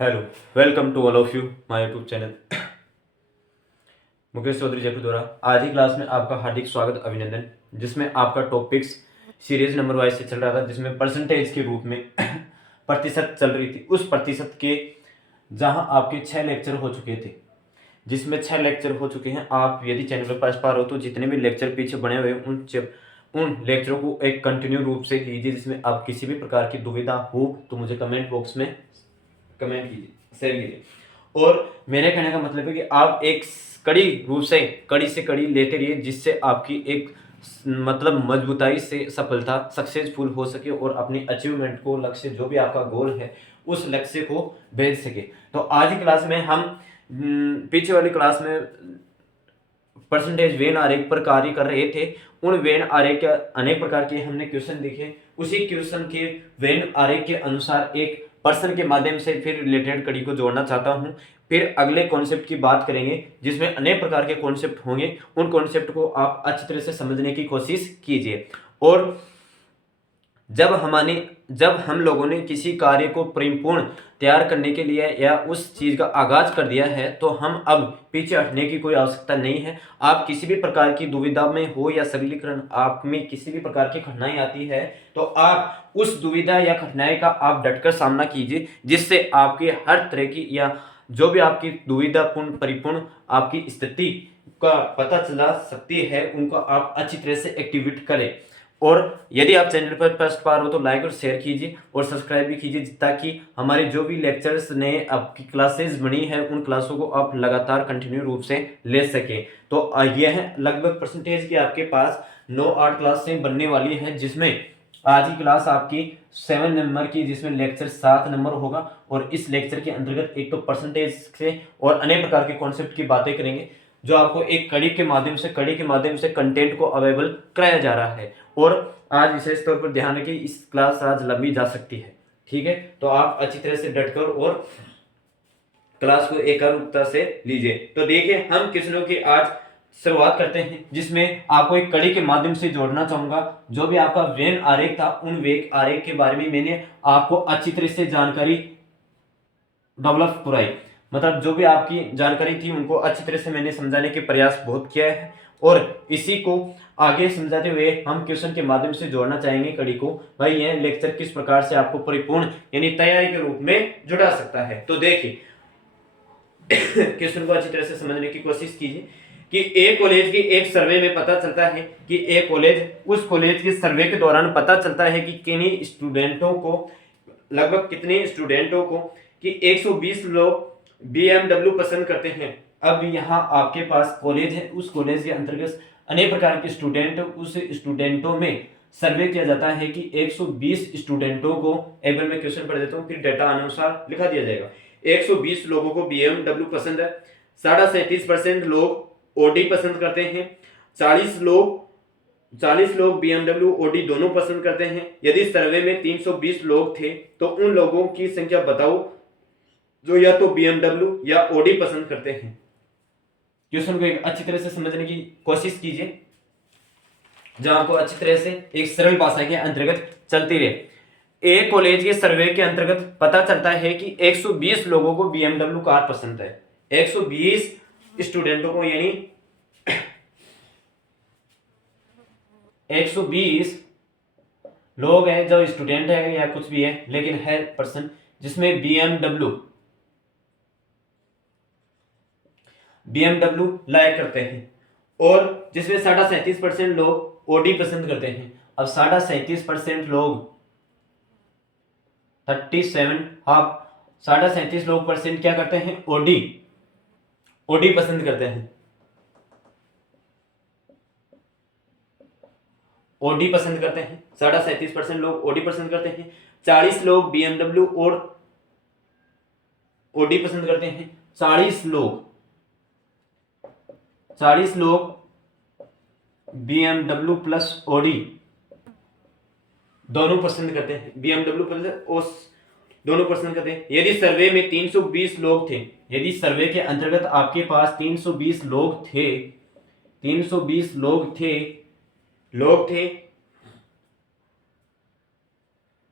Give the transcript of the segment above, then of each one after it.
Hello, welcome to all of you my YouTube channel. Mukesh Chaudhary Jaipur द्वारा आज की क्लास में आपका हार्दिक स्वागत अभिनंदन, जिसमें आपका टॉपिक्स सीरीज नंबर वाइज से चल रहा था, जिसमें परसेंटेज के रूप में प्रतिशत चल रही थी। उस प्रतिशत के जहां आपके 6 लेक्चर हो चुके थे, जिसमें 6 लेक्चर हो चुके हैं। आप यदि चैनल पर फर्स्ट बार हो तो जितने भी लेक्चर पीछे बने हुए उन लेक्चरों को एक कंटिन्यू रूप से कीजिए। जिसमें आप किसी भी प्रकार की दुविधा हो तो मुझे कमेंट बॉक्स में कमेंट कीजिए, शेयर कीजिए। और मेरे कहने का मतलब है कि आप एक कड़ी से कड़ी लेते रहिए, जिससे आपकी एक मतलब मजबूताई से सफलता सक्सेसफुल हो सके और अपनी अचीवमेंट को, लक्ष्य जो भी आपका गोल है उस लक्ष्य को भेज सके। तो आज की क्लास में हम पीछे वाली क्लास में परसेंटेज वेन आरेख पर कार्य कर रहे थे। उन वेन आरेख के अनेक प्रकार के हमने क्वेश्चन देखे। उसी क्वेश्चन के वेन आरेख के अनुसार एक पर्सन के माध्यम से फिर रिलेटेड कड़ी को जोड़ना चाहता हूं। फिर अगले कॉन्सेप्ट की बात करेंगे, जिसमें अनेक प्रकार के कॉन्सेप्ट होंगे। उन कॉन्सेप्ट को आप अच्छी तरह से समझने की कोशिश कीजिए। और जब हम लोगों ने किसी कार्य को परिपूर्ण तैयार करने के लिए या उस चीज का आगाज कर दिया है, तो हम अब पीछे हटने की कोई आवश्यकता नहीं है। आप किसी भी प्रकार की दुविधा में हो या सरलीकरण आप में किसी भी प्रकार की कठिनाई आती है, तो आप उस दुविधा या कठिनाई का आप डटकर सामना कीजिए, जिससे आपकी हर तरह की या जो भी आपकी दुविधापूर्ण परिपूर्ण आपकी स्थिति का पता चला सकती है, उनको आप अच्छी तरह से एक्टिवेट करें। और यदि आप चैनल पर फर्स्ट बार हो तो लाइक और शेयर कीजिए और सब्सक्राइब भी कीजिए, ताकि हमारे जो भी लेक्चर्स नए आपकी क्लासेस बनी है उन क्लासों को आप लगातार कंटिन्यू रूप से ले सकें। तो यह लगभग परसेंटेज की आपके पास 9-8 क्लास से बनने वाली है, जिसमें आज की क्लास आपकी 7 नंबर की, जिसमें लेक्चर 7 नंबर होगा। और इस लेक्चर के अंतर्गत एक तो परसेंटेज से और अनेक प्रकार के कॉन्सेप्ट की बातें करेंगे, जो आपको एक कड़ी के माध्यम से कंटेंट को अवेलेबल कराया जा रहा है। और आज विशेष तौर पर ध्यान रखिए, इस क्लास आज लंबी जा सकती है, ठीक है। तो आप अच्छी तरह से डटकर और क्लास को एकाग्रता से लीजिए। तो देखिए, हम क्वेश्चनों की आज शुरुआत करते हैं, जिसमें आपको एक कड़ी के माध्यम से जोड़ना चाहूंगा। जो भी आपका वेन आरेख था, उन वेन आरेख के बारे में मैंने आपको अच्छी तरह से जानकारी डेवलप कराई। मतलब जो भी आपकी जानकारी थी उनको अच्छी तरह से मैंने समझाने के प्रयास बहुत किया है। और इसी को आगे समझाते हुए हम क्वेश्चन के माध्यम से जोड़ना चाहेंगे कड़ी को। भाई यह लेक्चर किस प्रकार से आपको परिपूर्ण यानी तैयारी के रूप में जुड़ा सकता है। तो देखिए, क्वेश्चन को अच्छी तरह से समझने की कोशिश कीजिए कि एक कॉलेज की एक सर्वे में पता चलता है कि एक कॉलेज, उस कॉलेज के सर्वे के दौरान पता चलता है कि कितने स्टूडेंटों को, लगभग कितने स्टूडेंटों को, कि 120 लोग BMW पसंद करते हैं। अब यहाँ आपके पास कॉलेज है, उस कॉलेज के अंतर्गत अनेक प्रकार के स्टूडेंट, उस स्टूडेंटों में सर्वे किया जाता है कि 120 स्टूडेंटों को, एक बार मैं क्वेश्चन पढ़ देता हूँ, फिर डेटा अनुसार लिखा दिया जाएगा। 120 लोगों को BMW पसंद है, 37.5% लोग ऑडी पसंद करते हैं, 40 लोग BMW ऑडी दोनों पसंद करते हैं। यदि सर्वे में 320 लोग थे तो उन लोगों की संख्या बताओ जो या तो BMW या ऑडी पसंद करते हैं। क्वेश्चन को एक अच्छी तरह से समझने की कोशिश कीजिए, जहां आपको अच्छी तरह से एक सरल भाषा के अंतर्गत चलती रहे। एक कॉलेज के सर्वे के अंतर्गत पता चलता है कि 120 लोगों को BMW कार पसंद है। 120 स्टूडेंटों को, यानी 120 लोग हैं जो स्टूडेंट है या कुछ भी है, लेकिन है पर्सन, जिसमें BMW लाइक करते हैं, और जिसमें 37.5% लोग ऑडी पसंद करते हैं। अब 37.5% लोग 37 हाफ 37 लोग परसेंट क्या करते हैं, ऑडी पसंद करते हैं। ऑडी पसंद करते हैं, 37% लोग ऑडी पसंद करते हैं। 40 लोग BMW और ऑडी पसंद करते हैं। 40 लोग BMW प्लस ऑडी दोनों पसंद करते हैं। BMW प्लस ओस दोनों पसंद करते हैं। यदि सर्वे में 320 लोग थे, यदि सर्वे के अंतर्गत आपके पास 320 लोग थे, 320 लोग थे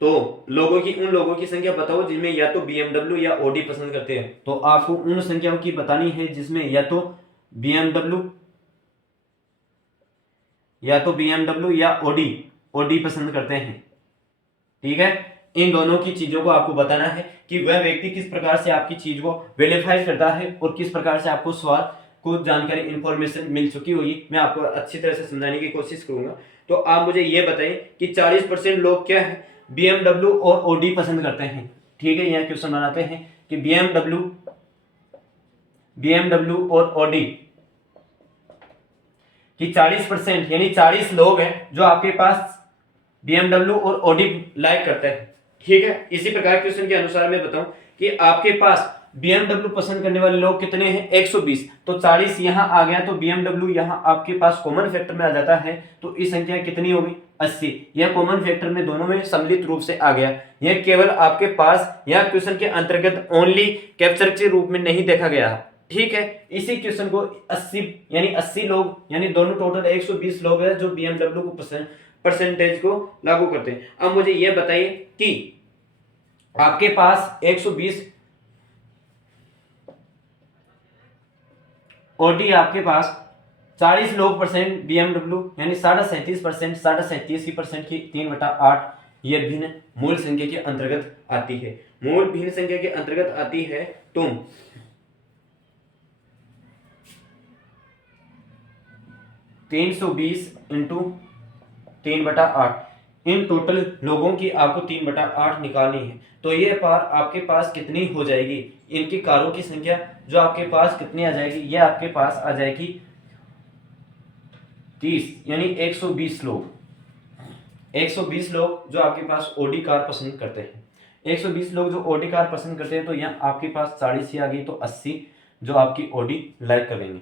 तो उन लोगों की संख्या बताओ जिनमें या तो BMW या ऑडी पसंद करते हैं। तो आपको उन संख्याओं की बतानी है जिसमें या तो BMW या ऑडी पसंद करते हैं। ठीक है, इन दोनों की चीजों को आपको बताना है कि वह व्यक्ति किस प्रकार से आपकी चीज को वेरीफाई करता है और किस प्रकार से आपको सवाल को जानकारी इंफॉर्मेशन मिल चुकी होगी। मैं आपको अच्छी तरह से समझाने की कोशिश करूंगा। तो आप मुझे ये बताइए कि 40% लोग क्या है BMW और ऑडी पसंद करते हैं। ठीक है, यहाँ क्वेश्चन बनाते हैं कि BMW और ऑडी कि 40% यानी 40 लोग हैं जो आपके पास BMW और ऑडी लाइक करते हैं। ठीक है, इसी प्रकार क्वेश्चन के अनुसार मैं बताऊं कि आपके पास BMW पसंद करने वाले लोग कितने हैं 120, तो 40 यहां आ गया, तो BMW यहां आपके पास कॉमन फैक्टर में आ जाता है, तो इस संख्या कितनी होगी 80। यह कॉमन फैक्टर में दोनों में सम्मिलित रूप से आ गया। यह केवल आपके पास यह क्वेश्चन के अंतर्गत ओनली कैप्चर के रूप में नहीं देखा गया। ठीक है, इसी क्वेश्चन को 80 यानी 80 लोग यानी दोनों टोटल 120 लोग हैं जो BMW को पसंद परसेंटेज को लागू करते हैं। अब मुझे यह बताइए कि आपके पास 120 ऑडी, आपके पास 40 लोग परसेंट BMW यानी 37.37% की 3/8 यह भिन्न मूल संख्या के अंतर्गत आती है। मूल भिन्न संख्या के अंतर्गत आती है तो 320 इंटू 3/8 इन टोटल लोगों की आपको 3/8 निकालनी है। तो ये पार आपके पास कितनी हो जाएगी, इनकी कारों की संख्या जो आपके पास कितनी आ जाएगी, ये आपके पास आ जाएगी 30 यानी 120 लोग 120 लोग जो आपके पास ऑडी कार पसंद करते हैं। 120 लोग जो ऑडी कार पसंद करते हैं, तो यहाँ आपके पास 40 ही आ गई, तो 80 जो आपकी ऑडी लाइक करेंगे।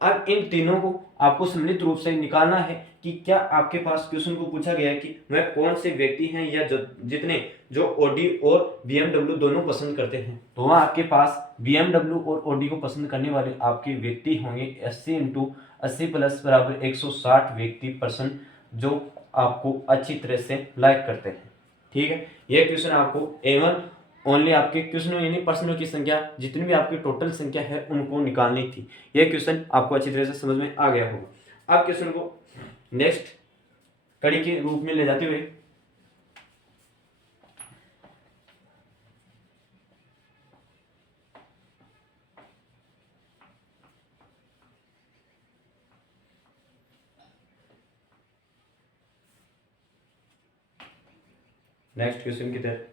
अब इन तीनों को आपको सम्मिलित रूप से निकालना है कि क्या आपके पास क्वेश्चन को पूछा गया है कि वह कौन से व्यक्ति हैं या जितने जो ऑडी और BMW दोनों पसंद करते हैं। तो वहाँ आपके पास BMW और ऑडी को पसंद करने वाले आपके व्यक्ति होंगे 80 इंटू 80 प्लस बराबर 160 व्यक्ति पर्सन जो आपको अच्छी तरह से लाइक करते हैं। ठीक है, यह क्वेश्चन आपको A1 ओनली आपके क्वेश्चन यानी प्रश्नों की संख्या जितनी भी आपकी टोटल संख्या है उनको निकालनी थी। यह क्वेश्चन आपको अच्छी तरह से समझ में आ गया होगा। अब क्वेश्चन को नेक्स्ट कड़ी के रूप में ले जाते हुए नेक्स्ट क्वेश्चन की तरफ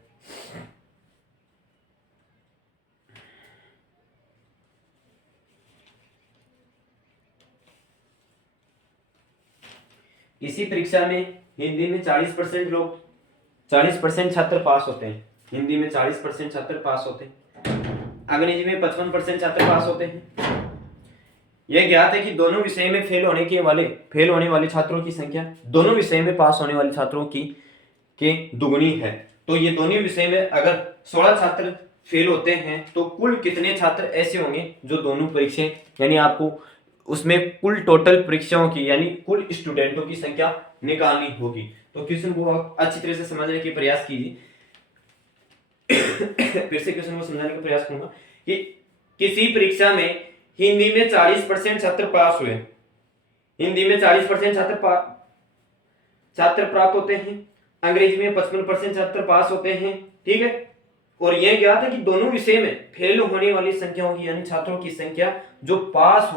इसी परीक्षा में हिंदी में 40% छात्र पास होते हैं। हिंदी में 40% छात्र पास होते हैं। अंग्रेजी में 55% छात्र पास होते हैं। यह ज्ञात है कि दोनों विषय में फेल होने वाले छात्रों की संख्या दोनों विषय में पास होने वाले छात्रों की के दुगुनी है। तो ये दोनों विषय में अगर 16 छात्र फेल होते हैं तो कुल कितने छात्र ऐसे होंगे जो दोनों परीक्षाएं यानी आपको उसमें कुल टोटल परीक्षाओं की यानी कुल स्टूडेंटों की संख्या निकालनी होगी। तो क्वेश्चन को आप अच्छी तरह से समझने के प्रयास कीजिए। फिर से क्वेश्चन को समझाने का प्रयास करूंगा कि किसी परीक्षा में हिंदी में 40% छात्र पास हुए, हिंदी में 40% छात्र प्राप्त होते हैं, अंग्रेजी में 55% छात्र पास होते हैं। ठीक है, और यह ज्ञात है कि दोनों विषय में फेल होने वाली संख्याओं की यानी छात्रों की संख्या जो पास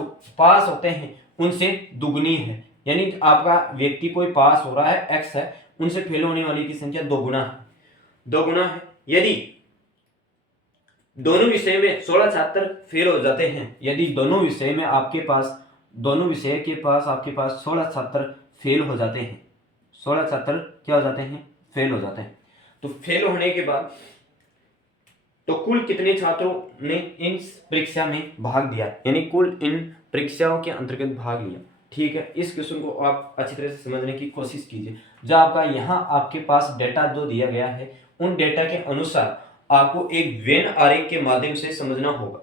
होते हैं उनसे दुगुनी है। यानी आपका व्यक्ति कोई पास हो रहा है x है, उनसे फेल होने वाली की संख्या दोगुना है। यदि दोनों विषय में 16 छात्र फेल हो जाते हैं, यदि दोनों विषय में आपके पास 16 छात्र फेल हो जाते हैं, 16 छात्र क्या हो जाते हैं फेल हो जाते हैं। तो फेल होने के बाद तो कुल कितने छात्रों ने इन परीक्षा में भाग दिया यानी कुल इन परीक्षाओं के अंतर्गत भाग लिया। ठीक है, इस क्वेश्चन को आप अच्छी तरह से समझने की कोशिश कीजिए। जो आपका यहाँ आपके पास डेटा जो दिया गया है उन डेटा के अनुसार आपको एक वेन आरेख के माध्यम से समझना होगा।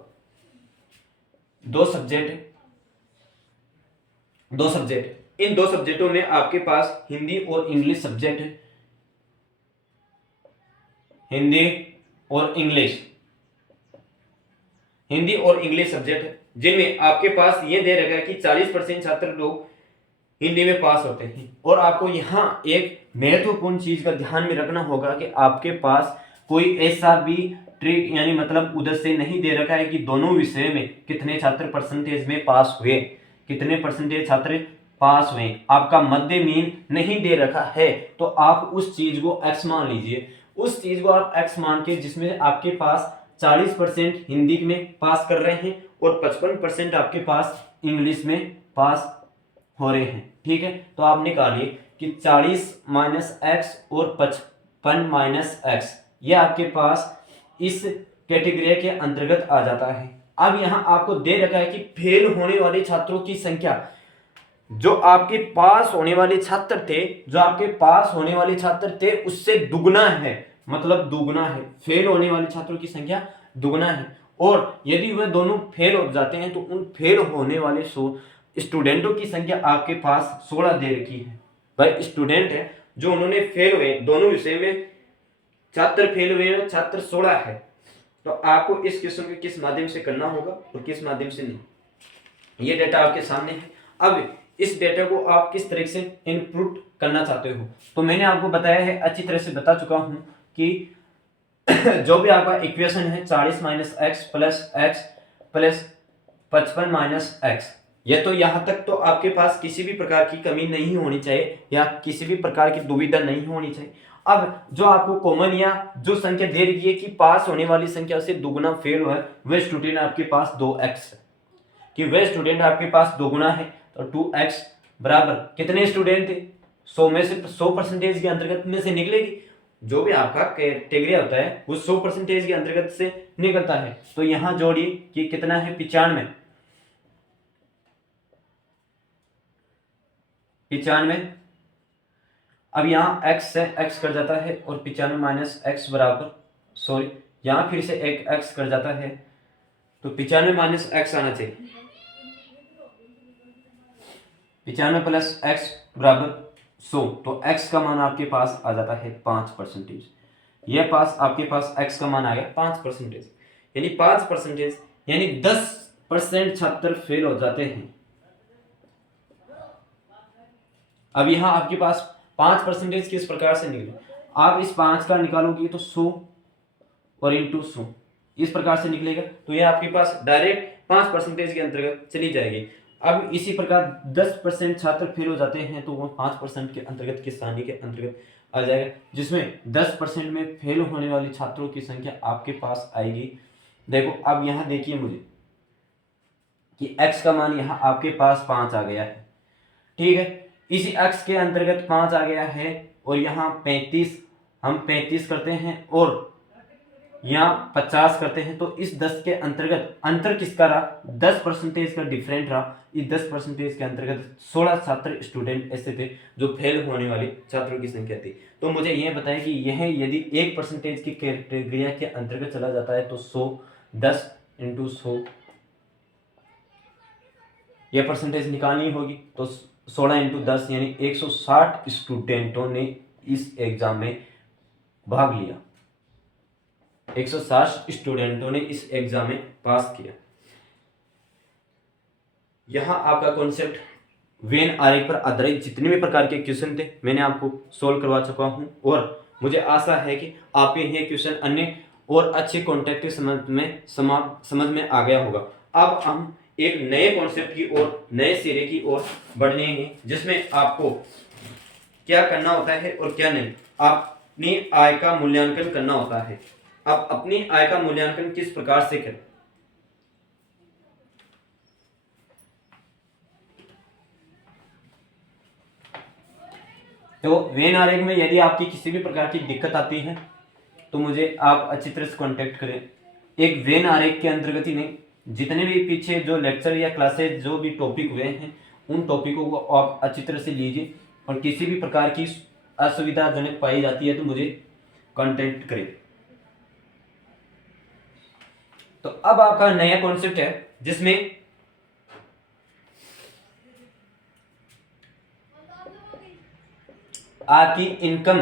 दो सब्जेक्ट इन दो सब्जेक्टों में आपके पास हिंदी और इंग्लिश सब्जेक्ट हिंदी और इंग्लिश, हिंदी और इंग्लिश सब्जेक्ट है जिनमें आपके पास ये दे रखा है कि 40% छात्र लोग हिंदी में पास होते हैं। और आपको यहाँ एक महत्वपूर्ण चीज का ध्यान में रखना होगा कि आपके पास कोई ऐसा भी ट्रिक यानी मतलब उधर से नहीं दे रखा है कि दोनों विषय में कितने छात्र परसेंटेज में पास हुए, कितने परसेंटेज छात्र पास हुए, आपका मध्य मीन नहीं दे रखा है। तो आप उस चीज को x मान लीजिए, उस चीज को आप x मान के जिसमें आपके पास 40% हिंदी में पास कर रहे हैं और 55% आपके पास इंग्लिश में पास हो रहे हैं। ठीक है, तो आप निकालिए कि 40 माइनस एक्स और 55 माइनस एक्स, ये आपके पास इस कैटेगरी के अंतर्गत आ जाता है। अब यहां आपको दे रखा है कि फेल होने वाले छात्रों की संख्या, जो आपके पास होने वाले छात्र थे, जो आपके पास होने वाले छात्र थे उससे दुगना है, मतलब दुगना है, फेल होने वाले छात्रों की संख्या दुगना है। और यदि वह दोनों फेल हो जाते हैं तो उन फेल होने वाले स्टूडेंटों की संख्या आपके पास 16 दे रखी है। भाई स्टूडेंट है जो उन्होंने फेल हुए, दोनों विषय में छात्र फेल हुए हैं, छात्र 16 है। तो आपको इस क्वेश्चन को किस माध्यम से करना होगा और किस माध्यम से नहीं, ये डेटा आपके सामने है। अब इस डेटा को आप किस तरह से इनपुट करना चाहते हो, तो मैंने आपको बताया है, अच्छी तरह से बता चुका हूं कि जो भी आपका इक्वेशन है 40 minus x plus 55 minus x, ये तो यहां तक तो आपके पास किसी भी प्रकार की कमी नहीं होनी चाहिए या किसी भी प्रकार की दुविधा नहीं होनी चाहिए। अब जो आपको कॉमन या जो संख्या दे रही है कि पास होने वाली संख्या से दुगुना फेल हुआ है, वह स्टूडेंट आपके पास 2x है, कि वह स्टूडेंट आपके पास दोगुना है। तो 2x बराबर कितने स्टूडेंट थे, 100 में से 100% के अंतर्गत में से निकलेगी। जो भी आपका कैटेगरी होता है वो 100% के अंतर्गत से निकलता है। तो यहां जोड़िए कि कितना है, 95। अब यहाँ x से x कट जाता है और 95 माइनस एक्स बराबर, सॉरी यहाँ फिर से एक x कट जाता है, तो 95 माइनस एक्स आना चाहिए, 95 प्लस एक्स बराबर 100। तो x का मान आपके पास आ जाता है 5%। यह पास आपके पास x का मान आ गया 5%, यानी 5%, यानी 10% छात्र फेल हो जाते हैं। अब यहाँ आपके पास 5% किस प्रकार से निकले, आप इस 5 का निकालोगे तो 100 और इंटू 100 इस प्रकार से निकलेगा। तो यह आपके पास डायरेक्ट 5% के अंतर्गत चली जाएगी। अब इसी प्रकार 10% छात्र फेल हो जाते हैं तो वो 5% के अंतर्गत किस हानि के अंतर्गत आ जाएगा, जिसमें 10% में फेल होने वाले छात्रों की संख्या आपके पास आएगी। देखो अब यहाँ देखिए मुझे कि x का मान यहाँ आपके पास 5 आ गया है। ठीक है, इसी x के अंतर्गत 5 आ गया है और यहाँ 35, हम 35 करते हैं और यहाँ 50 करते हैं। तो इस 10 के अंतर्गत अंतर किसका रहा, 10% का डिफरेंट रहा। इस 10% के अंतर्गत 16 छात्र स्टूडेंट ऐसे थे जो फेल होने वाले छात्रों की संख्या थी। तो मुझे यह बताया कि यह यदि 1% की कैटेगरी के अंतर्गत चला जाता है तो 100, 10 इंटू 100 यह परसेंटेज निकालनी होगी। तो 16 इंटू 10 यानी 160 स्टूडेंटों ने इस एग्जाम में भाग लिया, 160 स्टूडेंटों ने इस एग्जाम में पास किया। यहां आपका कॉन्सेप्ट वेन आरेख पर आधारित जितने भी प्रकार के क्वेश्चन थे मैंने आपको सोल्व करवा चुका हूं और मुझे आशा है कि आपके ये क्वेश्चन अन्य और अच्छे कॉन्टेक्ट समझ में आ गया होगा। अब हम एक नए कॉन्सेप्ट की ओर, नए सिरे की ओर बढ़ेंगे जिसमें आपको क्या करना होता है और क्या नहीं, अपनी आय का मूल्यांकन करना होता है। अब अपनी आय का मूल्यांकन किस प्रकार से करें, तो वेन आरेख में यदि आपकी किसी भी प्रकार की दिक्कत आती है तो मुझे आप अच्छी तरह से कांटेक्ट करें। एक वेन आरेख के अंतर्गत ही नहीं, जितने भी पीछे जो लेक्चर या क्लासेज जो भी टॉपिक हुए हैं उन टॉपिकों को आप अच्छी तरह से लीजिए और किसी भी प्रकार की असुविधाजनक पाई जाती है तो मुझे कांटेक्ट करें। तो अब आपका नया कॉन्सेप्ट है जिसमें आपकी इनकम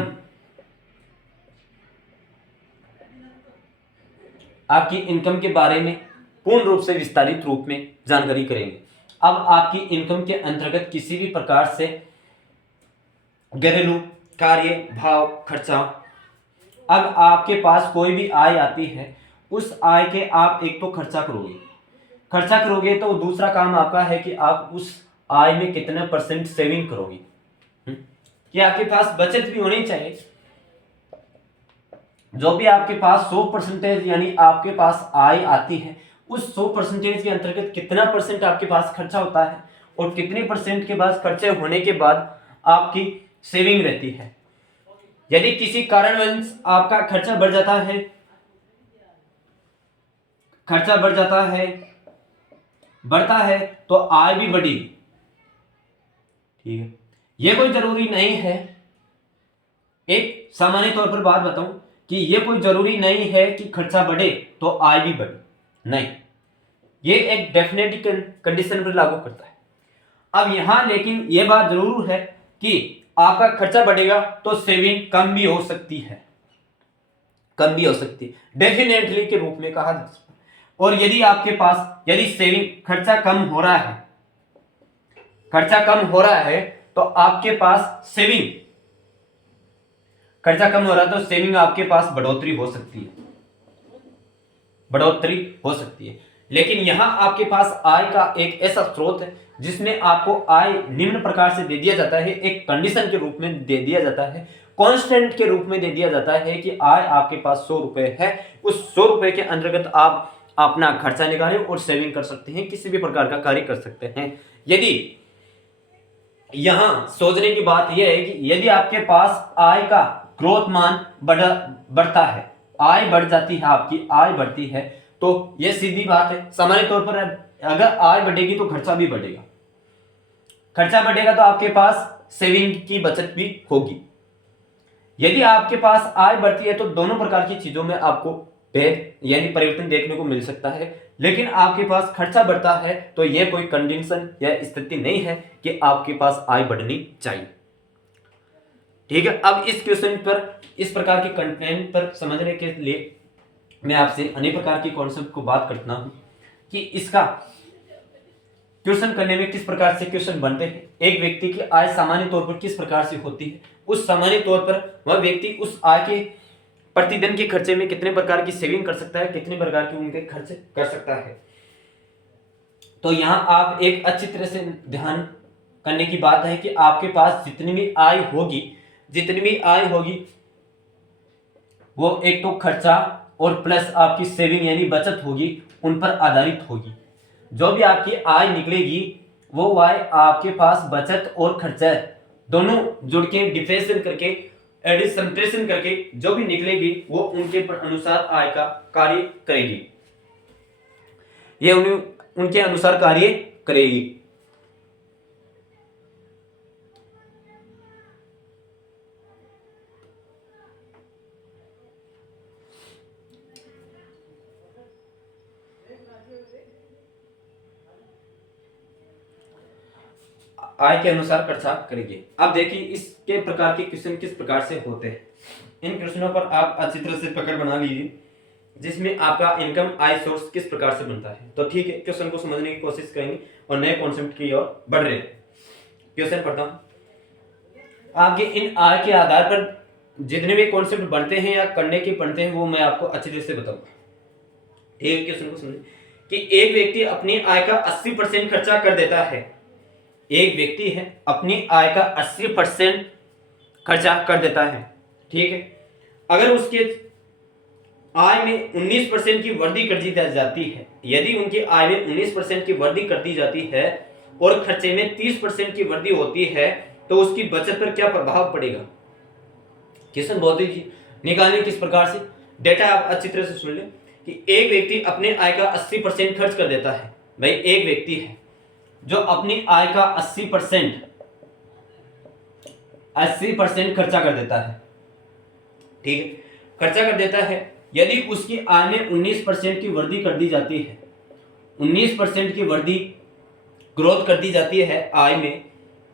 आपकी इनकम के बारे में पूर्ण रूप से विस्तारित रूप में जानकारी करेंगे। अब आपकी इनकम के अंतर्गत किसी भी प्रकार से घरेलू कार्य भाव खर्चा, अब आपके पास कोई भी आय आती है, उस आय के आप एक तो खर्चा करोगे तो दूसरा काम आपका है कि आप उस आय में कितना % सेविंग करोगे, कि आपके पास बचत भी होनी चाहिए। जो भी आपके पास 100% यानी आपके पास आय आती है, उस 100% के अंतर्गत कितना % आपके पास खर्चा होता है और कितने % के बाद खर्चे होने के बाद आपकी सेविंग रहती है। यदि किसी कारणवश आपका खर्चा बढ़ बढ़ता है तो आय भी बढ़ेगी। ठीक है, यह कोई जरूरी नहीं है, एक सामान्य तौर पर बात बताऊं कि यह कोई जरूरी नहीं है कि खर्चा बढ़े तो आय भी बढ़े, नहीं, यह एक डेफिनेट कंडीशन पर लागू करता है। अब यहां लेकिन यह बात जरूर है कि आपका खर्चा बढ़ेगा तो सेविंग कम भी हो सकती है, डेफिनेटली के रूप में कहा जा सकता है। और यदि आपके पास सेविंग खर्चा कम हो रहा है तो आपके पास सेविंग आपके पास बढ़ोतरी हो सकती है। लेकिन यहां आपके पास आय का एक ऐसा स्रोत है जिसमें आपको आय निम्न प्रकार से दे दिया जाता है, एक कंडीशन के रूप में दे दिया जाता है, कांस्टेंट के रूप में दे दिया जाता है कि आय आपके पास 100 रुपए है, उस 100 रुपए के अंतर्गत आप अपना खर्चा निकालें और सेविंग कर सकते हैं, किसी भी प्रकार का कार्य कर सकते हैं। यदि यहां सोचने की बात यह है कि यदि आपके पास आय का ग्रोथ मान बढ़ता है, आय बढ़ जाती है, आपकी आय बढ़ती है, तो यह सीधी बात है, सामान्य तौर पर अगर आय बढ़ेगी तो खर्चा बढ़ेगा तो आपके पास सेविंग की बचत भी होगी। यदि आपके पास आय बढ़ती है तो दोनों प्रकार की चीजों में आपको भेद यानी परिवर्तन देखने को मिल सकता है, लेकिन आपके पास खर्चा बढ़ता है तो यह कोई कंडीशन या स्थिति नहीं है कि आपके पास आय बढ़नी चाहिए। ठीक है, अब इस क्वेश्चन पर, इस प्रकार के कंटेंट पर समझने के लिए मैं आपसे अनेक प्रकार के कॉन्सेप्ट को बात करता हूं कि इसका क्वेश्चन करने में किस प्रकार से क्वेश्चन बनते हैं, एक व्यक्ति की आय सामान्य तौर पर किस प्रकार से होती है, उस सामान्य तौर पर वह व्यक्ति उस आय के प्रतिदिन के खर्चे में कितने प्रकार की सेविंग कर सकता है, कितने प्रकार के उनके खर्चे कर सकता है। तो यहां आप एक अच्छी तरह से ध्यान करने की बात है कि आपके पास जितनी भी आय होगी वो एक तो खर्चा और प्लस आपकी सेविंग यानी बचत होगी, उन पर आधारित होगी। जो भी आपकी आय निकलेगी वो आय आपके पास बचत और खर्चा दोनों जुड़ के डिफरेंशिएशन करके एडिशन करके जो भी निकलेगी वो उनके अनुसार आय का कार्य करेगी, ये उनके अनुसार कार्य करेगी। आय के अनुसार खर्चा करेंगे। अब देखिए इसके प्रकार के क्वेश्चन किस प्रकार से होते हैं, इन क्वेश्चनों पर आप अच्छी तरह से पकड़ बना लीजिए जिसमें आपका इनकम आय सोर्स किस प्रकार से बनता है। तो ठीक है, क्वेश्चन को समझने की कोशिश करेंगे और नए कॉन्सेप्ट की ओर बढ़ रहे हैं। क्वेश्चन पढ़ता हूं, आपके इन आय के आधार पर जितने भी कॉन्सेप्ट बनते हैं या करने के पढ़ते हैं वो मैं आपको अच्छी तरह से बताऊंगा। ठीक है, क्वेश्चन को समझिए कि एक व्यक्ति अपनी आय का 80% खर्चा कर देता है, एक व्यक्ति है अपनी आय का 80% खर्चा कर देता है। ठीक है, अगर उसके आय में 19% की वृद्धि कर दी जाती है, यदि उनकी आय में 19% की वृद्धि कर दी जाती है और खर्चे में 30% की वृद्धि होती है तो उसकी बचत पर क्या प्रभाव पड़ेगा। क्वेश्चन बहुत ही निकालने किस प्रकार से, डेटा आप अच्छी तरह से सुन लें कि एक व्यक्ति अपने आय का 80% खर्च कर देता है। भाई एक व्यक्ति है जो अपनी आय का 80% खर्चा कर देता है। ठीक है, खर्चा कर देता है, यदि उसकी आय में 19% की वृद्धि कर दी जाती है, 19% की वृद्धि ग्रोथ कर दी जाती है आय में,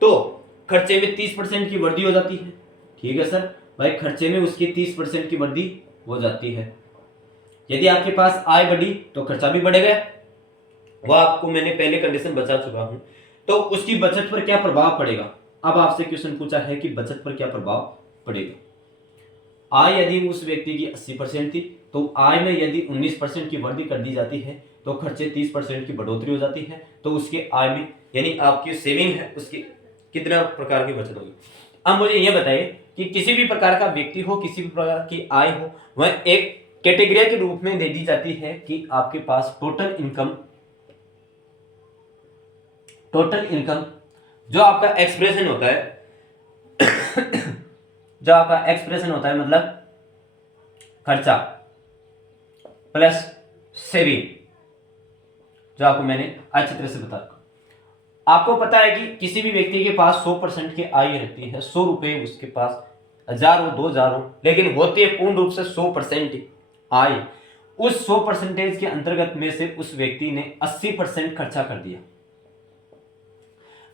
तो खर्चे में 30% की वृद्धि हो जाती है। ठीक है सर, भाई खर्चे में उसकी 30% की वृद्धि हो जाती है। यदि आपके पास आय बढ़ी तो खर्चा भी बढ़ेगा, वो आपको मैंने पहले कंडीशन बता चुका हूं। तो उसकी बचत पर क्या प्रभाव पड़ेगा? अब आपसे क्वेश्चन पूछा है कि बचत पर क्या प्रभाव पड़ेगा। आय यदि उस व्यक्ति की 80% थी, तो आय में यदि 19% की वृद्धि कर दी जाती है तो खर्चे 30% की बढ़ोतरी हो जाती है, तो उसके आय में यानी आपकी सेविंग है उसकी कितना प्रकार की बचत होगी। अब मुझे यह बताइए कि किसी भी प्रकार का व्यक्ति हो, किसी भी प्रकार की आय हो, वह एक कैटेगरी के रूप में दे दी जाती है कि आपके पास टोटल इनकम जो आपका एक्सप्रेशन होता है जो आपका एक्सप्रेशन होता है मतलब खर्चा प्लस सेविंग, जो आपको मैंने अच्छी तरह से बताया। आपको पता है कि किसी भी व्यक्ति के पास 100% की आय रहती है, 100 रुपए उसके पास, 1000 हो 2000 हो, लेकिन होती है पूर्ण रूप से 100% आय। उस 100% के अंतर्गत में से उस व्यक्ति ने 80% खर्चा कर दिया।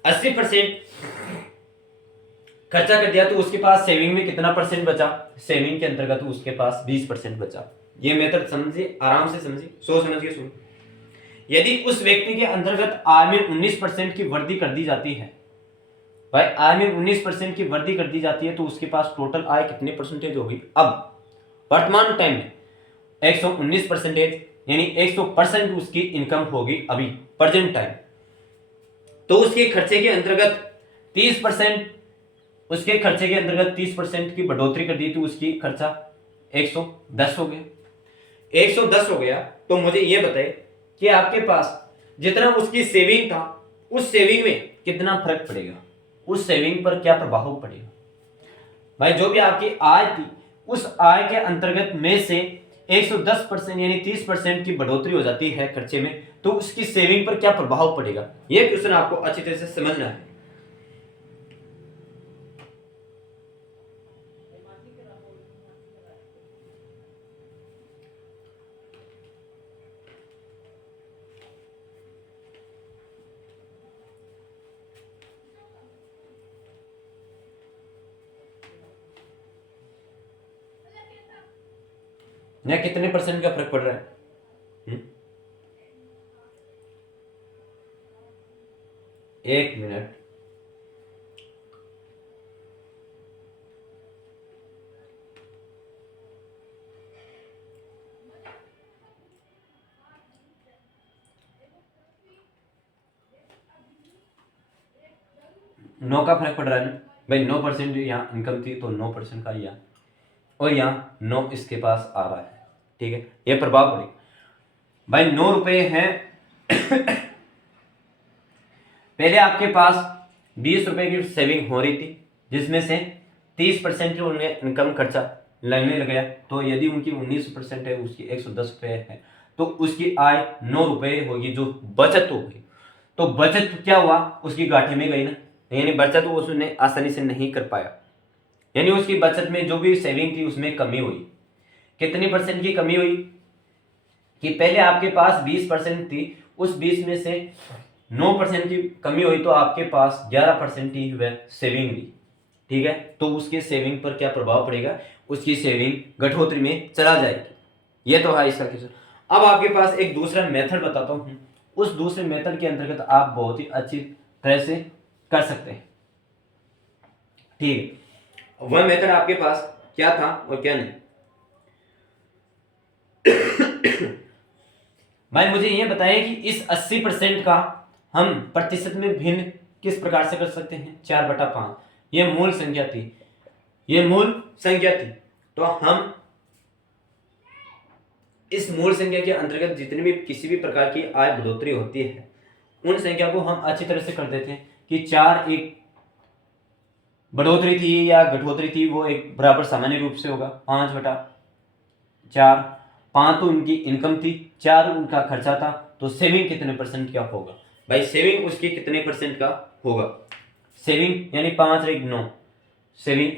80% खर्चा कर दिया तो उसके पास सेविंग में कितना परसेंट बचा? सेविंग के अंतर्गत उसके पास 20% बचा। ये मेथड समझिए, आराम से समझिए, सोच समझ के सुन। यदि उस व्यक्ति के अंतर्गत आय में 19% की वृद्धि कर दी जाती है, भाई आय में 19% की वृद्धि कर दी जाती है, तो उसके पास टोटल आय कितने परसेंटेज होगी? अब वर्तमान टाइम में 119% यानी 100% उसकी इनकम होगी अभी प्रेजेंट टाइम। तो उसके खर्चे के अंतर्गत 30% उसके खर्चे के अंतर्गत 30% की बढ़ोतरी कर दी तो उसकी खर्चा 110 हो गया। 110 हो गया तो मुझे यह बताए कि आपके पास जितना उसकी सेविंग था, उस सेविंग में कितना फर्क पड़ेगा, उस सेविंग पर क्या प्रभाव पड़ेगा? भाई जो भी आपकी आय थी, उस आय के अंतर्गत में से 110% यानी 30% की बढ़ोतरी हो जाती है खर्चे में, तो उसकी सेविंग पर क्या प्रभाव पड़ेगा? यह क्वेश्चन आपको अच्छी तरह से समझना है। या कितने परसेंट का फर्क पड़ रहा है? एक मिनट, नौ का फर्क पड़ रहा है ना भाई। 9% यहाँ इनकम थी तो 9% का यहाँ, और यहाँ 9 इसके पास आ रहा है, ठीक है, ये प्रभाव पड़ेगा। भाई 9 रुपए हैं पहले आपके पास 20 रुपए की सेविंग हो रही थी, जिसमें से 30% की उन्हें इनकम खर्चा लगने लग गया, तो यदि उनकी 19% है, उसकी 110 रुपए है, तो उसकी आय 9 रुपए होगी, जो बचत हो गई। तो बचत क्या हुआ? उसकी गाठे में गई ना, यानी बचत वो उसने आसानी से नहीं कर पाया, यानी उसकी बचत में जो भी सेविंग थी उसमें कमी हुई। कितनी परसेंट की कमी हुई? कि पहले आपके पास 20% थी, उस 20 में से 9% की कमी हुई, तो आपके पास 11% ही वह सेविंग ली, ठीक है। तो उसके सेविंग पर क्या प्रभाव पड़ेगा? उसकी सेविंग घटोतरी में चला जाएगी। यह तो है इसका क्वेश्चन। अब आपके पास एक दूसरा मेथड बताता हूं, उस दूसरे मेथड के अंतर्गत आप बहुत ही अच्छी तरह से कर सकते हैं, ठीक है। वह मेथड आपके पास क्या था और क्या नहीं? भाई मुझे ये बताइए कि इस 80% का हम प्रतिशत में भिन्न किस प्रकार से कर सकते हैं? 4/5 ये मूल संख्या थी, ये मूल संख्या थी, तो हम इस मूल संख्या के अंतर्गत जितनी भी किसी भी प्रकार की आय बढ़ोतरी होती है, उन संख्या को हम अच्छी तरह से कर देते हैं कि 4 एक बढ़ोतरी थी या घटोतरी थी, वो एक बराबर सामान्य रूप से होगा 5/4। 5 तो उनकी इनकम थी, 4 उनका खर्चा था, तो सेविंग कितने परसेंट का होगा? भाई सेविंग उसकी कितने परसेंट का होगा? सेविंग यानी 5 एक 9, सेविंग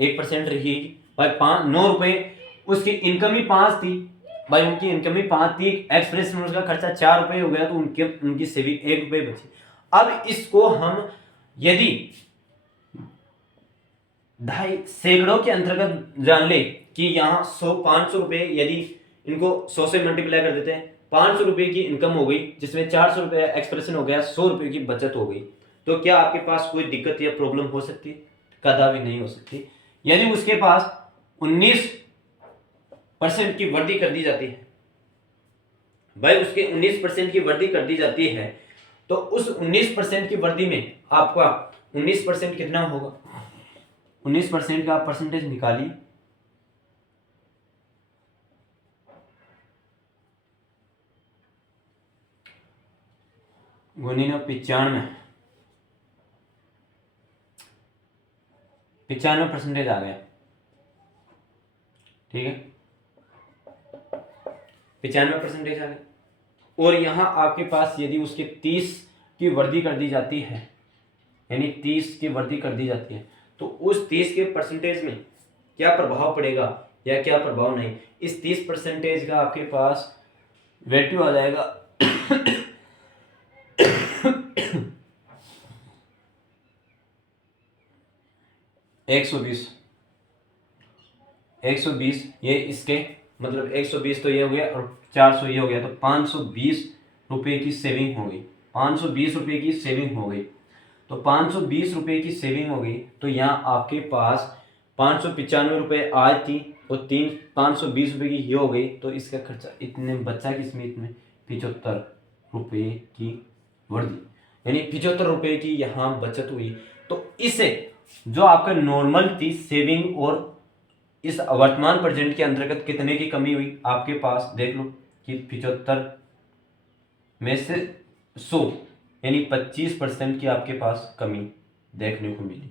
1% रहेगी भाई। 9 रुपए उसकी इनकम ही 5 थी भाई, उनकी इनकम ही 5 थी, एक्सप्रेस में उसका खर्चा 4 रुपए हो गया, तो उनकी सेविंग 1 रुपए बची। अब इसको हम यदि सैकड़ों के अंतर्गत जान ले कि यहाँ 500 रुपए यदि इनको 100 से मल्टीप्लाई कर देते हैं, 500 रुपये की इनकम हो गई, जिसमें 400 रुपये एक्सप्रेशन हो गया, 100 रुपये की बचत हो गई। तो क्या आपके पास कोई दिक्कत या प्रॉब्लम हो सकती है? कदापि नहीं हो सकती। यदि उसके पास 19% की वृद्धि कर दी जाती है, भाई उसके 19% की वृद्धि कर दी जाती है, तो उस 19% की वृद्धि में आपका 19% कितना होगा? 19% का आप परसेंटेज निकालिए। गुणित 95% आ गया, ठीक है, 95% आ गया। और यहाँ आपके पास यदि उसके 30 की वृद्धि कर दी जाती है, यानी 30 की वृद्धि कर दी जाती है, तो उस 30 के परसेंटेज में क्या प्रभाव पड़ेगा या क्या प्रभाव नहीं? इस 30% का आपके पास वैल्यू आ जाएगा 120 ये इसके मतलब 120 तो ये हो गया और 400 ये हो गया, तो 520 रुपये की सेविंग हो गई। 520 रुपये की सेविंग हो गई, तो 520 रुपये की सेविंग हो गई। तो यहाँ आपके पास 595 रुपये आज थी और 520 रुपये की ये हो गई, तो इसका खर्चा इतने बचा किसमें? इतने 75 रुपये की वृद्धि, यानी 75 रुपये की यहाँ बचत हुई। तो इससे जो आपका नॉर्मल थी सेविंग और इस वर्तमान प्रेजेंट के अंतर्गत कितने की कमी हुई? आपके पास देख लो कि 75 में से 100 यानी 25% की आपके पास कमी देखने को मिली।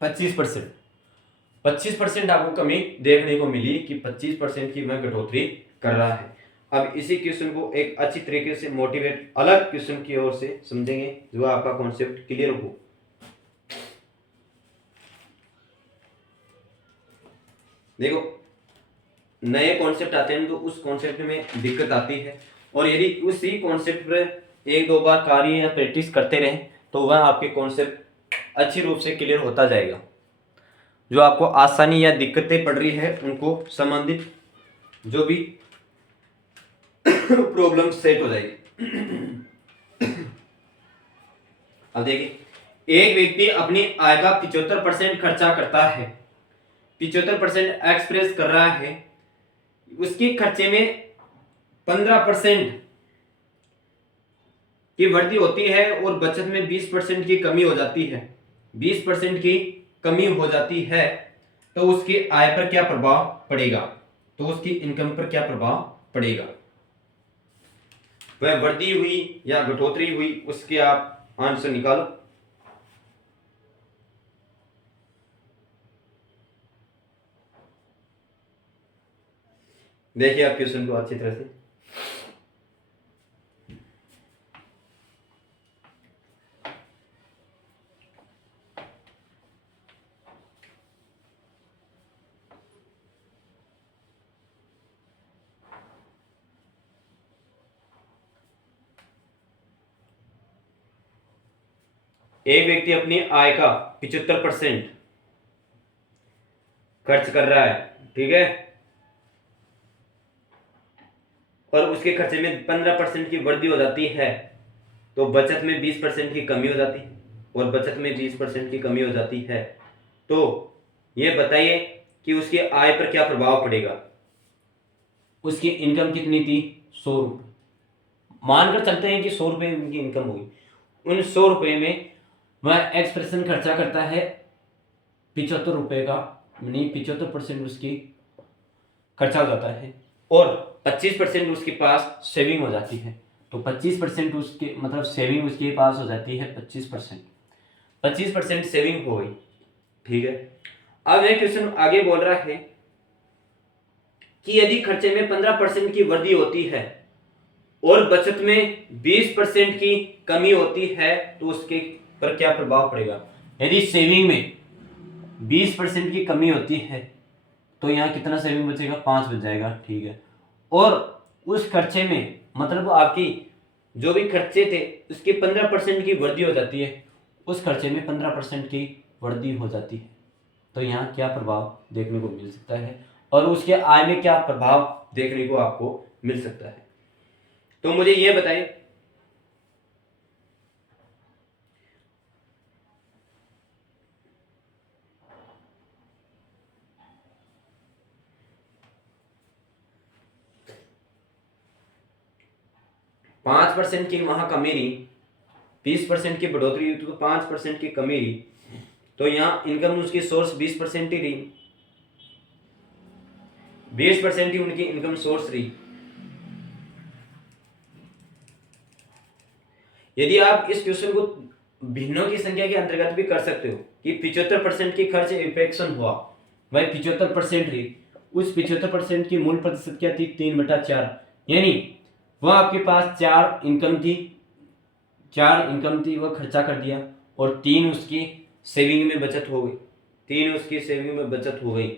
25% आपको कमी देखने को मिली कि 25% की मैं कटौती कर रहा है। अब इसी क्वेश्चन को एक अच्छी तरीके से मोटिवेट अलग क्वेश्चन की ओर से समझेंगे, जो आपका कॉन्सेप्ट क्लियर हो। देखो, नए कॉन्सेप्ट आते हैं तो उस कॉन्सेप्ट में दिक्कत आती है, और यदि उसी कॉन्सेप्ट पर एक दो बार कार्य या प्रैक्टिस करते रहें तो वह आपके कॉन्सेप्ट अच्छी रूप से क्लियर होता जाएगा। जो आपको आसानी या दिक्कतें पड़ रही है उनको संबंधित जो भी प्रॉब्लम सेट हो जाएगी। अब देखिए, एक व्यक्ति अपनी आय का 75% खर्चा करता है, 75% एक्सप्रेस कर रहा है, उसके खर्चे में 15% की वृद्धि होती है और बचत में 20% की कमी हो जाती है। 20% की कमी हो जाती है, तो उसकी आय पर क्या प्रभाव पड़ेगा? तो उसकी इनकम पर क्या प्रभाव पड़ेगा? वह वृद्धि हुई या घटोतरी हुई, उसके आप आंसर निकालो। देखिए आप क्वेश्चन को अच्छी तरह से। एक व्यक्ति अपनी आय का 75% खर्च कर रहा है, ठीक है, और उसके खर्चे में 15% की वृद्धि हो जाती है, तो बचत में 20% की कमी हो जाती है, और बचत में 20% की कमी हो जाती है। तो ये बताइए कि उसकी आय पर क्या प्रभाव पड़ेगा? उसकी इनकम कितनी थी? 100 रुपये। मानकर चलते हैं कि 100 रुपये उनकी इनकम हुई। उन 100 रुपये में वह एक्सप्रेशन खर्चा करता है 75 रुपये का, यानी 75% उसकी खर्चा हो जाता है, और 25% उसके पास सेविंग हो जाती है। तो 25% उसके मतलब सेविंग उसके पास हो जाती है 25% सेविंग हो गई, ठीक है। अब यह क्वेश्चन आगे बोल रहा है कि यदि खर्चे में 15% की वृद्धि होती है और बचत में 20% की कमी होती है, तो उसके पर क्या प्रभाव पड़ेगा? यदि सेविंग में 20% की कमी होती है तो यहाँ कितना सेविंग बचेगा? 5 बच जाएगा, ठीक है। और उस खर्चे में मतलब आपकी जो भी खर्चे थे उसकी 15% की वृद्धि हो जाती है, उस खर्चे में 15% की वृद्धि हो जाती है, तो यहाँ क्या प्रभाव देखने को मिल सकता है? और उसके आय में क्या प्रभाव देखने को आपको मिल सकता है। तो मुझे ये बताइए, पांच परसेंट की वहां कमी रही, 20% की बढ़ोतरी हुई तो 5% की कमी रही, तो यहाँ इनकम उसकी सोर्स 20% ही रही, 20% ही उनकी इनकम सोर्स रही। यदि आप इस क्वेश्चन को भिन्नों की संख्या के अंतर्गत भी कर सकते हो कि 75% की खर्च इफेक्शन हुआ, भाई 75% रही, उस 75% की मूल प्रतिशत क्या थी, 3/4, यानी वह आपके पास 4 इनकम थी, वह खर्चा कर दिया और 3 उसकी सेविंग में बचत हो गई, 3 उसकी सेविंग में बचत हो गई।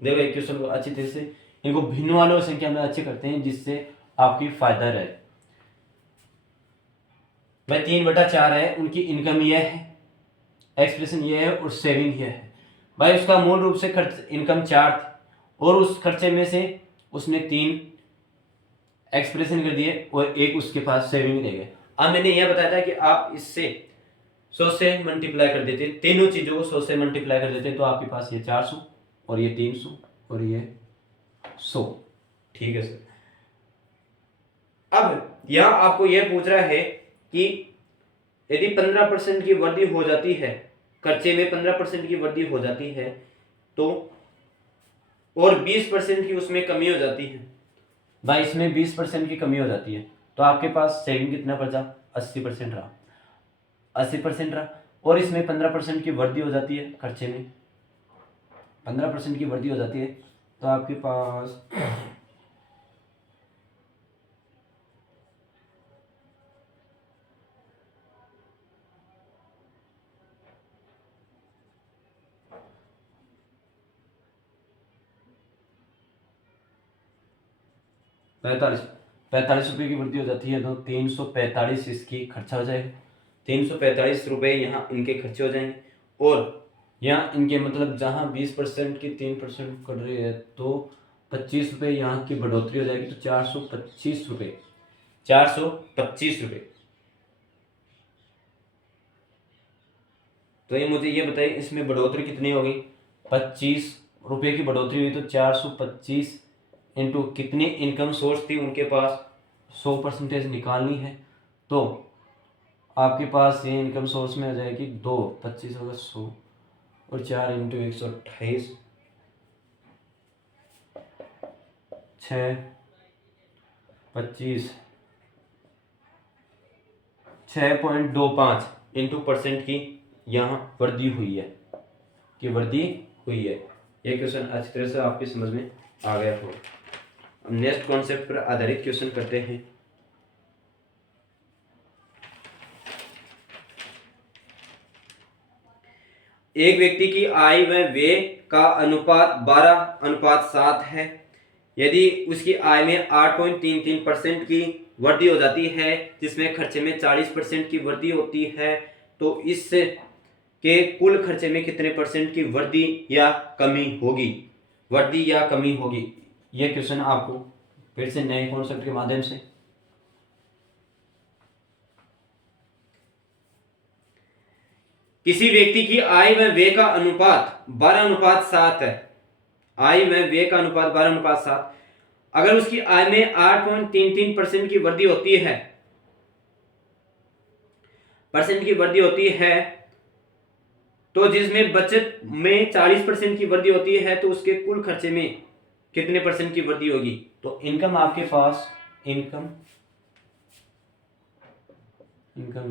देखो एक क्वेश्चन को अच्छी तरह से इनको भिन्न वालों संख्या में अच्छे करते हैं जिससे आपकी फायदा रहे। भाई 3/4 है, उनकी इनकम यह है, एक्सप्रेशन ये है और सेविंग ये है। भाई उसका मूल रूप से खर्च इनकम 4 थी और उस खर्चे में से उसने 3 एक्सप्रेशन कर दिए और एक उसके पास सेविंग रह गए। अब मैंने यह बताया था कि आप इससे 100 से मल्टीप्लाई कर देते, तीनों चीजों को 100 से मल्टीप्लाई कर देते तो आपके पास ये 400 और ये 300 और ये 100। ठीक है सर। अब यहां आपको यह पूछ रहा है कि यदि 15% की वृद्धि हो जाती है, खर्चे में 15% की वृद्धि हो जाती है तो और 20% की उसमें कमी हो जाती है, भाई इसमें 20% की कमी हो जाती है तो आपके पास सेविंग कितना बचा, 80% रहा, 80% रहा, और इसमें 15% की वृद्धि हो जाती है, खर्चे में 15% की वृद्धि हो जाती है तो आपके पास 45 रुपये की वृद्धि हो जाती है तो 345 इसकी खर्चा हो जाएगा, 345 रुपये यहाँ इनके खर्चे हो जाएंगे। और यहाँ इनके मतलब जहाँ 20% की 3% कर रही है तो 25 रुपये यहाँ की बढ़ोतरी हो जाएगी तो 425 रुपये, 425 रुपये। तो ये मुझे ये बताइए इसमें बढ़ोतरी कितनी होगी, 25 रुपये की बढ़ोतरी हुई तो 425 इंटू कितनी इनकम सोर्स थी उनके पास, 100% निकालनी है तो आपके पास ये इनकम सोर्स में आ जाएगी 2, 25 होगा 100 और 4 इंटू 128, 6, 25, 6.25 इंटू परसेंट की यहाँ वृद्धि हुई है, कि वृद्धि हुई है। ये क्वेश्चन अच्छी तरह से आपकी समझ में आ गया हो। अब नेक्स्ट कॉन्सेप्ट पर आधारित क्वेश्चन करते हैं। एक व्यक्ति की आय व व्यय का अनुपात 12:7 है। यदि उसकी आय में 8.33% की वृद्धि हो जाती है जिसमें खर्चे में 40% की वृद्धि होती है तो इस के कुल खर्चे में कितने परसेंट की वृद्धि या कमी होगी, वृद्धि या कमी होगी। यह क्वेश्चन आपको फिर से नए कॉन्सेप्ट के माध्यम से किसी व्यक्ति की आय व व्यय का अनुपात 12:7 है, आय व व्यय का अनुपात 12:7, अगर उसकी आय में 8.33% की वृद्धि होती है, परसेंट की वृद्धि होती है तो जिसमें बचत में 40% की वृद्धि होती है तो उसके कुल खर्चे में कितने परसेंट की वृद्धि होगी। तो इनकम आपके पास इनकम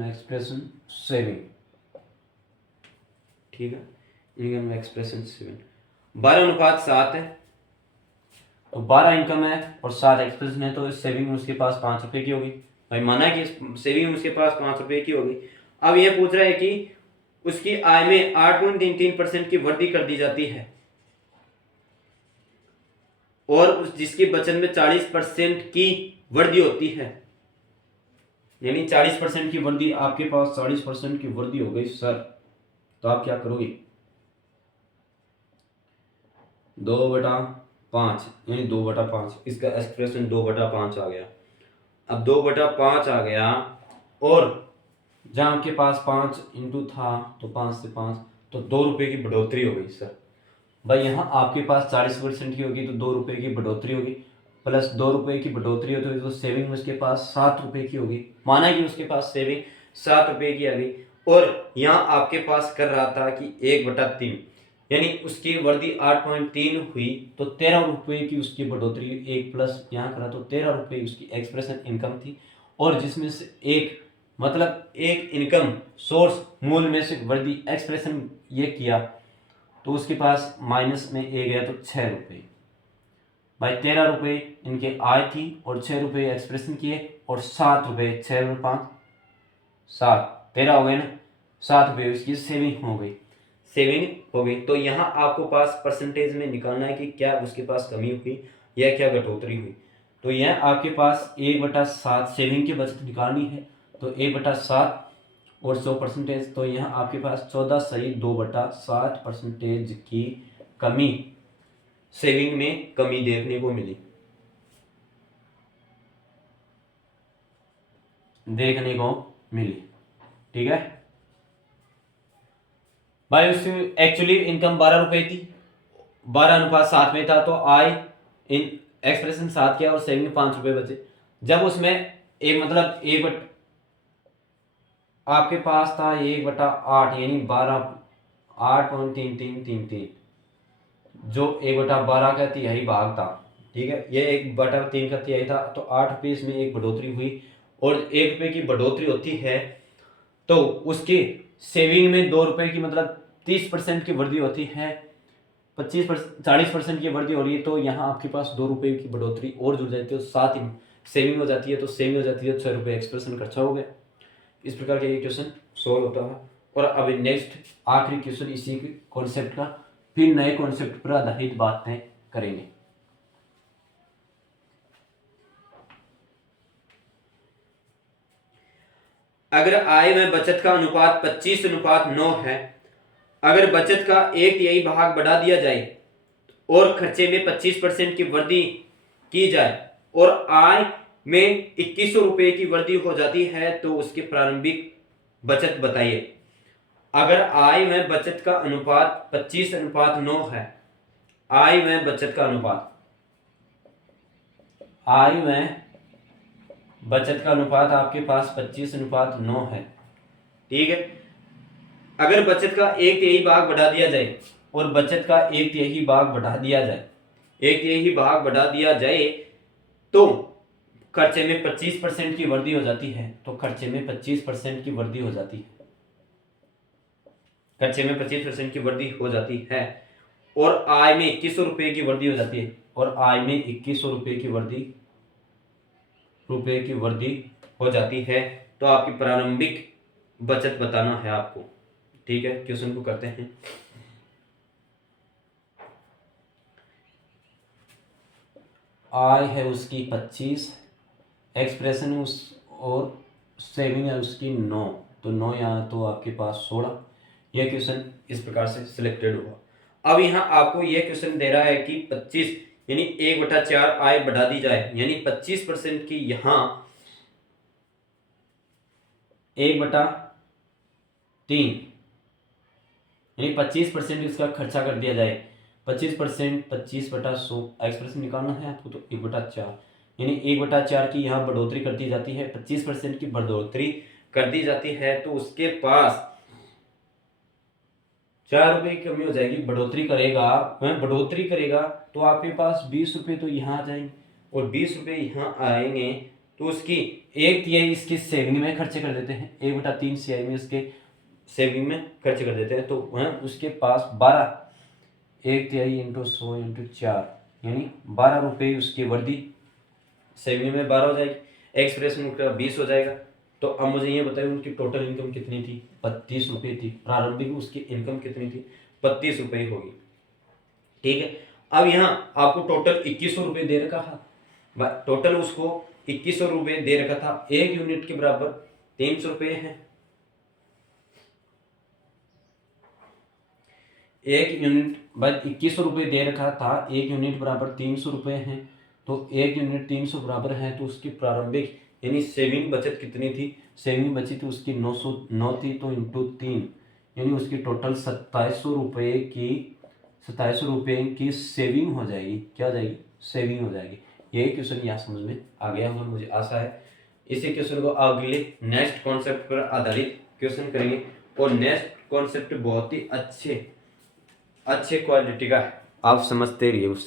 एक्सप्रेशन सेविंग, ठीक है, इनकम एक्सप्रेशन सेविंग 12:7 है तो 12 इनकम है और 7 एक्सप्रेशन है तो सेविंग उसके पास 5 रुपए की होगी। भाई माना कि सेविंग उसके पास 5 रुपए की होगी। अब यह पूछ रहा है कि उसकी आय में 8.33% की वृद्धि कर दी जाती है और जिसकी बचत में 40% की वृद्धि होती है, यानी 40% की वृद्धि, आपके पास 40% की वृद्धि हो गई सर, तो आप क्या करोगे, 2/12 5 यानी 2/5, इसका एक्सप्रेशन 2/5 आ गया। अब 2/5 आ गया, और जहाँ आपके पास 5 इंटू था तो 5 से 5, तो 2 रुपये की बढ़ोतरी हो गई सर। भाई यहाँ आपके पास 40% की होगी तो 2 रुपये की बढ़ोतरी होगी, प्लस 2 रुपये की बढ़ोतरी होती है तो सेविंग उसके पास 7 रुपये की होगी। माना कि उसके पास सेविंग 7 रुपये की आ गई, और यहाँ आपके पास कर रहा था कि 1/3, यानी उसकी वर्दी 8.3 हुई तो 13 रुपये की उसकी बढ़ोतरी, एक प्लस यहाँ करा तो 13 रुपये उसकी एक्सप्रेशन इनकम थी। और जिसमें से एक मतलब एक इनकम सोर्स मूल में से वर्दी एक्सप्रेशन ये किया तो उसके पास माइनस में ए गया तो 6 रुपये। भाई 13 रुपये इनके आय थी और 6 रुपये एक्सप्रेशन किए, और 7 रुपये, 6 और 5 7, 13 हो गए ना, 7 रुपये उसकी सेविंग हो गई, सेविंग हो गई। तो यहाँ आपको पास परसेंटेज में निकालना है कि क्या उसके पास कमी हुई या क्या घटोतरी हुई। तो यह आपके पास 1/7 सेविंग की बचत निकालनी है, तो 1/7 और 100%, तो यहाँ आपके पास 14.2/7% की कमी, सेविंग में कमी देखने को मिली, ठीक है भाई। उसकी एक्चुअली इनकम 12 रुपये थी, 12:7 में था, तो आय इन एक्सप्रेशन 7 किया और सेविंग 5 रुपये बचे। जब उसमें एक मतलब आपके पास था 1/8 यानी 8.3333, जो 1/12 का तिहाई भाग था, ठीक है, ये 1/3 का तिहाई था, तो 8 रुपये इसमें एक बढ़ोतरी हुई। और 1 रुपये की बढ़ोतरी होती है तो उसकी सेविंग में 2 रुपये की मतलब 30% की वृद्धि होती है, 40% की वृद्धि हो रही है, तो यहाँ आपके पास 2 रुपये की बढ़ोतरी और जुड़ जाती है, तो 7 सेविंग हो जाती है, तो सेविंग हो जाती है 6 रुपये, एक्सप्रेशन खर्चा हो गया। इस प्रकार का ये क्वेश्चन सोल्व होता है। और अभी नेक्स्ट आखिरी क्वेश्चन इसी के कॉन्सेप्ट का, फिर नए कॉन्सेप्ट पर आधारित बातें करेंगे। अगर आय में बचत का अनुपात 25:9 है, अगर बचत का 1/3 भाग बढ़ा दिया जाए और खर्चे में 25% की वृद्धि की जाए और आय में 2100 रुपये की वृद्धि हो जाती है, तो उसकी प्रारंभिक बचत बताइए। अगर आय में बचत का अनुपात 25:9 है, आय में बचत का अनुपात, आय में बचत का अनुपात आपके पास 25:9 है, ठीक है। अगर बचत का 1/3 भाग बढ़ा दिया जाए और बचत का 1/3 भाग बढ़ा दिया जाए, 1/3 भाग बढ़ा दिया जाए तो खर्चे में 25% की वृद्धि हो जाती है, तो खर्चे में 25% की वृद्धि हो जाती है, खर्चे में 25% की वृद्धि हो जाती है, और आय में 2100 रुपये की वृद्धि हो जाती है, और आय में 2100 रुपये की वृद्धि हो जाती है, तो आपकी प्रारंभिक बचत बताना है आपको, ठीक है। क्वेश्चन को करते हैं। आय है उसकी 25, एक्सप्रेशन उस और सेविंग है उसकी 9, तो 9 यहाँ तो आपके पास 16। यह क्वेश्चन इस प्रकार से सिलेक्टेड हुआ। अब यहाँ आपको यह क्वेश्चन दे रहा है कि 25 यानी 1/4 आय बढ़ा दी जाए, यानी 25% की यहाँ 1/3 यानी 25% इसका खर्चा कर दिया जाए, 25% 25/100 एक्सप्रेशन निकालना है आपको, तो 1/4 यानी 1/4 की यहाँ बढ़ोतरी कर दी जाती है, 25% की बढ़ोतरी कर दी जाती है, तो उसके पास 4 रुपये की कमी हो जाएगी। बढ़ोतरी करेगा तो आपके पास 20 रुपये तो यहाँ आ जाएंगे, और 20 रुपये यहाँ आएंगे, तो उसकी 1/3 इसकी सेविंग में खर्चे कर देते हैं, 1/3 CI में इसके सेविंग में खर्च कर देते हैं, तो वह उसके पास 12, 1/3 × 100 × 4 यानी 12 रुपये उसकी वृद्धि, सेविंग में 12 हो जाएगी, एक्सप्रेशन का 20 हो जाएगा। तो अब मुझे ये बताइए उनकी टोटल इनकम कितनी थी, 32 रुपये थी। प्रारंभिक उसकी इनकम कितनी थी, 32 रुपये होगी, ठीक है। अब यहाँ आपको टोटल 2100 रुपये दे रखा था, टोटल उसको 2100 रुपये दे रखा था, 1 यूनिट के बराबर 300 रुपये है। एक यूनिट बस 2100 रुपये दे रखा था, एक यूनिट बराबर 300 रुपये हैं, तो एक यूनिट 300 बराबर है, तो उसकी प्रारंभिक यानी सेविंग बचत कितनी थी, सेविंग बची थी उसकी 909 थी, तो इंटू 3 यानी उसकी टोटल 2700 रुपये की सेविंग हो जाएगी। क्या हो जाएगी, सेविंग हो जाएगी। यही क्वेश्चन यहाँ समझ में आ गया होगा, मुझे आशा है। इसी क्वेश्चन को अगले नेक्स्ट कॉन्सेप्ट पर आधारित क्वेश्चन करेंगे, और नेक्स्ट कॉन्सेप्ट बहुत ही अच्छे क्वालिटी का है, आप समझते रहिए उससे।